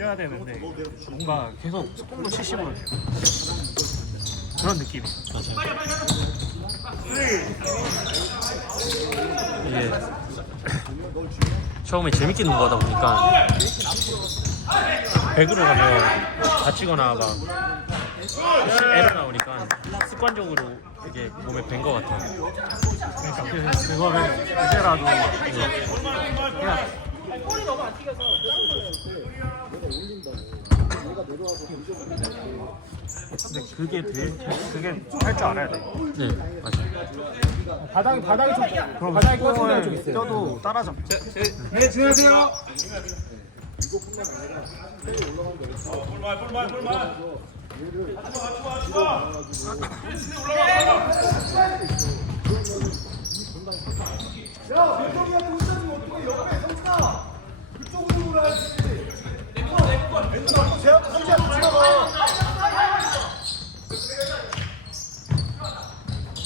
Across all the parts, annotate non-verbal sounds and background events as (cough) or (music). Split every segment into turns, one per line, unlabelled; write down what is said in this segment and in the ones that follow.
뛰어야 되는데 뭔가 계속 속공도 70으로 돼요. 그런 느낌이.
맞아요. 이게 처음에 재밌게 농구하다 보니까 배그를 가면 다치거나 막 에러 나오니까 습관적으로 이게 몸에 밴 것 같아요.
그러니까 그- 그거를 이제라도 그냥 근데 그게 돼 그게 할 줄 알아야 돼.
네, 맞아요.
바닥이 바닥이 좀
그럼
바닥이 꽂힌 데가 좀 있어요.
떠도 따라잡.
네, 지나세요.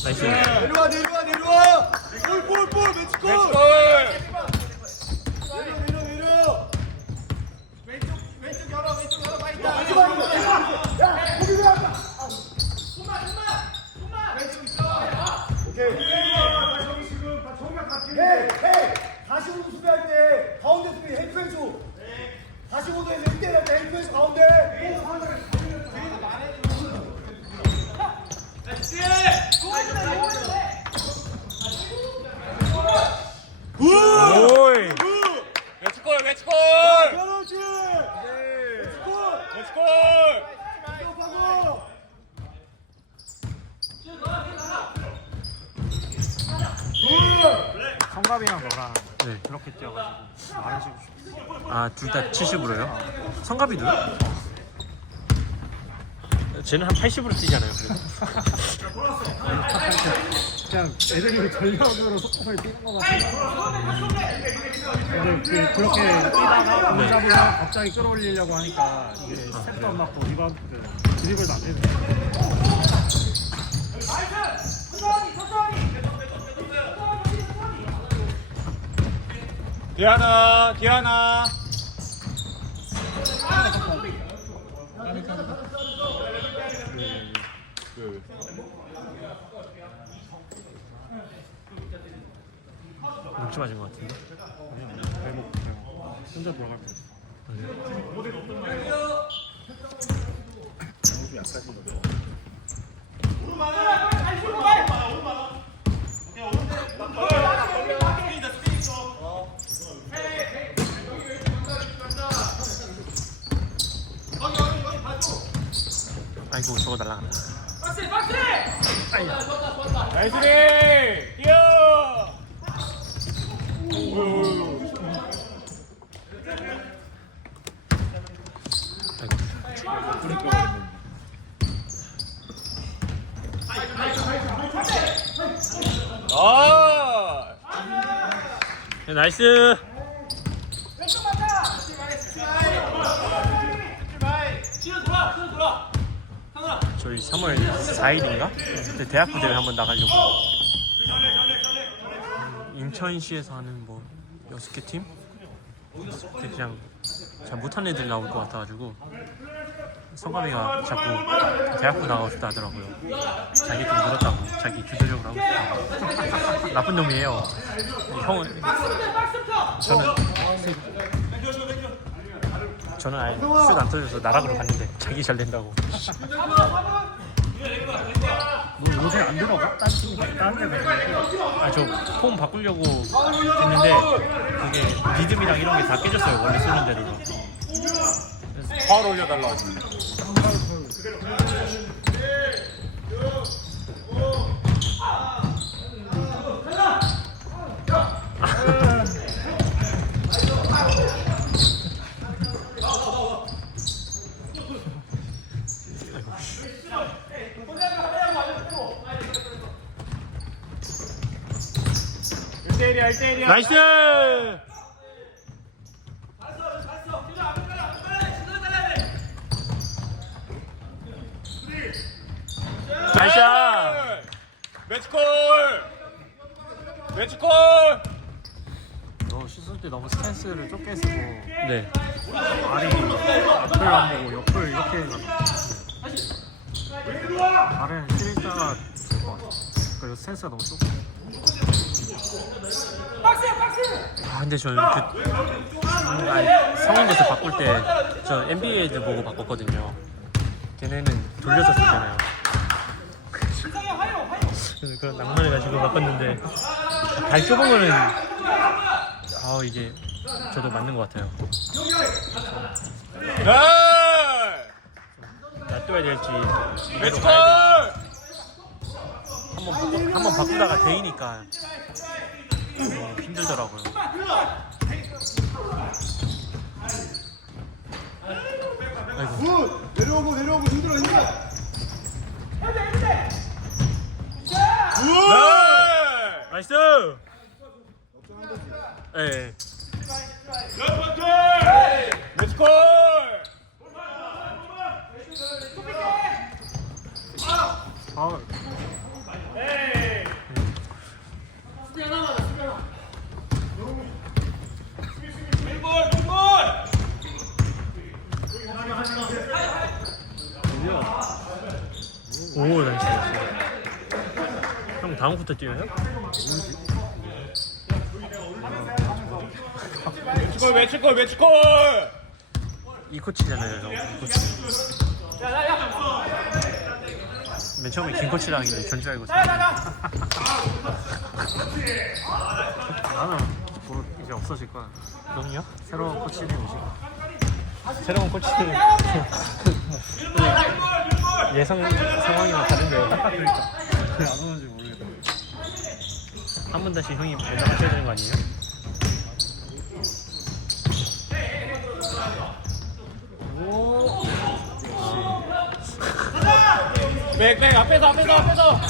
나이스.
내려와 내려와 내려와. 볼볼볼 매치골. 매치골. 내려 내려 내려. 왼쪽 왼쪽 열어 왼쪽 열어 빨리. 야 왼쪽 열어. 야 거기 왜 아까? 손만 손만 손만. 왼쪽 있어. 오케이. 다시 여기 지금 다 정면 다 뒤에. 헤이 헤이. 다시 오도 수비할 때 가운데 수비 헤이프 해줘. 다시 오도에서 1대1 할때 헤이프 해줘 가운데.
오이.
매치골 매치골
그렇지. 매치골.
매치골
파고.
성갑이랑 너랑
네.
그렇게 뛰어가지고 말해주고 싶어.
아, 둘 다 70으로요? 성갑이도요? 쟤는 한 80으로 뛰잖아요. 그래도.
그냥 애들이 전력으로 속공을 뛰는 것. 근데 그, 그렇게 뛰다가 공
네.
잡으면 갑자기 끌어올리려고 하니까 이게 스텝도 안 맞고 리바운드 그 드리블도 안 되는.
디아나 디아나
눈치 맞은 것 같은데.
발목 그냥 혼자 들어갈 뻔.
아 이고, 저거 날라간다.
나이스리 뛰어
아이고.
아
네, 나이스. 저희 3월 4일인가? 그때 대학부 대회 한번 나가려고. 음, 인천시에서 하는 뭐 여섯 개 팀? 그때 그냥 잘 못한 애들 나올 것 같아가지고 성감이가 자꾸 대학부 나가고 싶다 하더라고요. 자기 좀 늘었다고, 자기 주도적으로 하고 싶다고. (laughs) 나쁜 놈이에요. 형은 저는 저는 아예 슛안 터져서 나락으로 갔는데 자기 잘 된다고.
너 요새 안 들어가? 딴 팀이 다른 데 되는데.
아저 폼 바꾸려고 했는데 그게 리듬이랑 이런 게 다 깨졌어요 원래 쓰는 대로.
파울 올려달라고 하시네
나이스. 나이스.
매치골 매치골
너 씻을 때 너무 스탠스를 좁게 쓰고
네.
발이
발을 안 보고 옆을 이렇게 발은 실다가 그리고 센스가 너무 좁고 아 근데 그 음, 아니, 성인 돼서 바꿀 때 저 NBA 애들 보고 바꿨거든요 걔네는 돌려서 쓰잖아요 그래서 그런 낭만을 가지고 바꿨는데 발 좁은 거는 아 이게 저도 맞는 것 같아요
네!
놔둬야 될지 이대로! 가야 될지 한번 바꾸, 한번 바꾸다가 데이니까 어, 힘들더라고요. 아이고
굿! 내려오고 내려오고 힘들어 힘들어
네!
나이스. 예.
매치콜!
아, 오 나이스. 형 다음부터 뛰어요?
매치콜 매치콜 매치콜!
이 코치잖아요, 형. 이 코치. 맨 처음에 김 코치라 하길래 전줄 알고. (laughs) 나는 뭐 이제 없어질 거야. 형이요? 새로운 코치님 오시고. 새로운 코치님. (laughs) 예상 상황이랑 다른데요. (laughs)
그러니까 왜안 오는지.
한 번 다시 형이 연락하셔야 되는 거 아니에요?
백백 앞에서 앞에서 앞에서!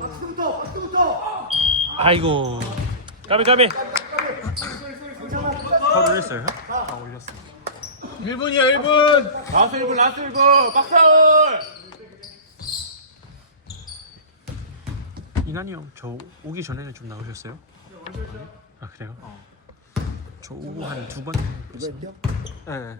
박스부터 박스부터
아이고. 까비 까비. 올렸어요? 형? 아 올렸어.
1분이야 1분! 라스트 1분 라스트 1분! 박사울!
이난이 형, 저 오기 전에는 좀 나오셨어요? 아 그래요? 저 오고 한 두 번. 두 번요? 네.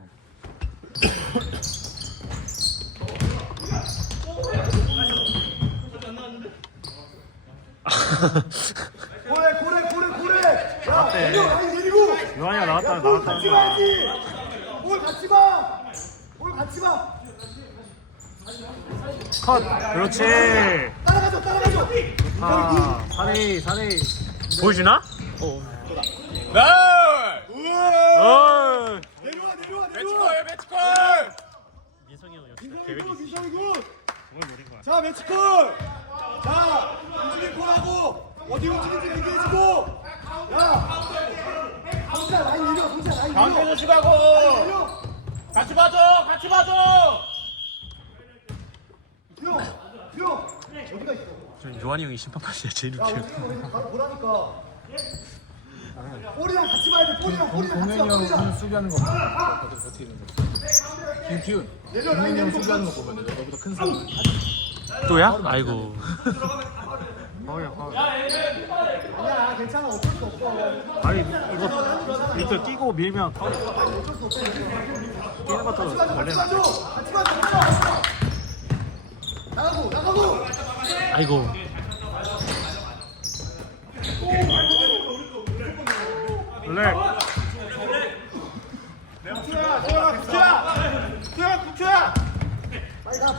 고래 고래 고래 고래 야
맞대.
내려 아니 내리고
요한이가 나왔다
야, 볼
나왔다.
같이 가야지 볼 같이 봐볼 같이 봐
컷. 그렇지.
따라가줘 따라가줘
아, 4대 4대. 보여주나? 어.
네! 우와!
어.
내려와 내려와 내려와
매치콜 매치콜!
민성이 형 역시
민성이
계획이
굿
있어.
민성이 굿
정말 노린 거야.
자, 매치콜! 자, 움직임 콜하고 어디 움직인지 얘기해주고 야! 동자 라인 내려, 동자 라인
가운데
내려
조심하고!
내려!
같이 봐줘 같이 봐줘!
형! 형! 어디가 있어?
저 요한이 형이 심판까지 제일
야,
웃겨요.
가 보라니까 볼이랑 같이 봐야 돼, 볼이랑 볼이랑 같이 봐,
동현이
볼이랑
형 수비하는 거 보면 버텨 버티는 거. 김기훈.
내려, 라인
동현이 형
내리고
수비하는 거 보면 너보다 큰 사람.
또야? 아이고.
파울이야 파울.
아니야, 괜찮아, 어쩔 수 없어
아니 이거 밑에 끼고 밀면 파울. 끼는 것도 원래
같이 봐줘! 같이 봐줘! 같이 봐! 나가고, 나가고!
아이고.
원래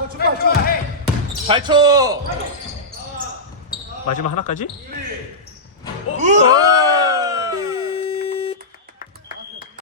출발!
8초!
마지막 하나까지?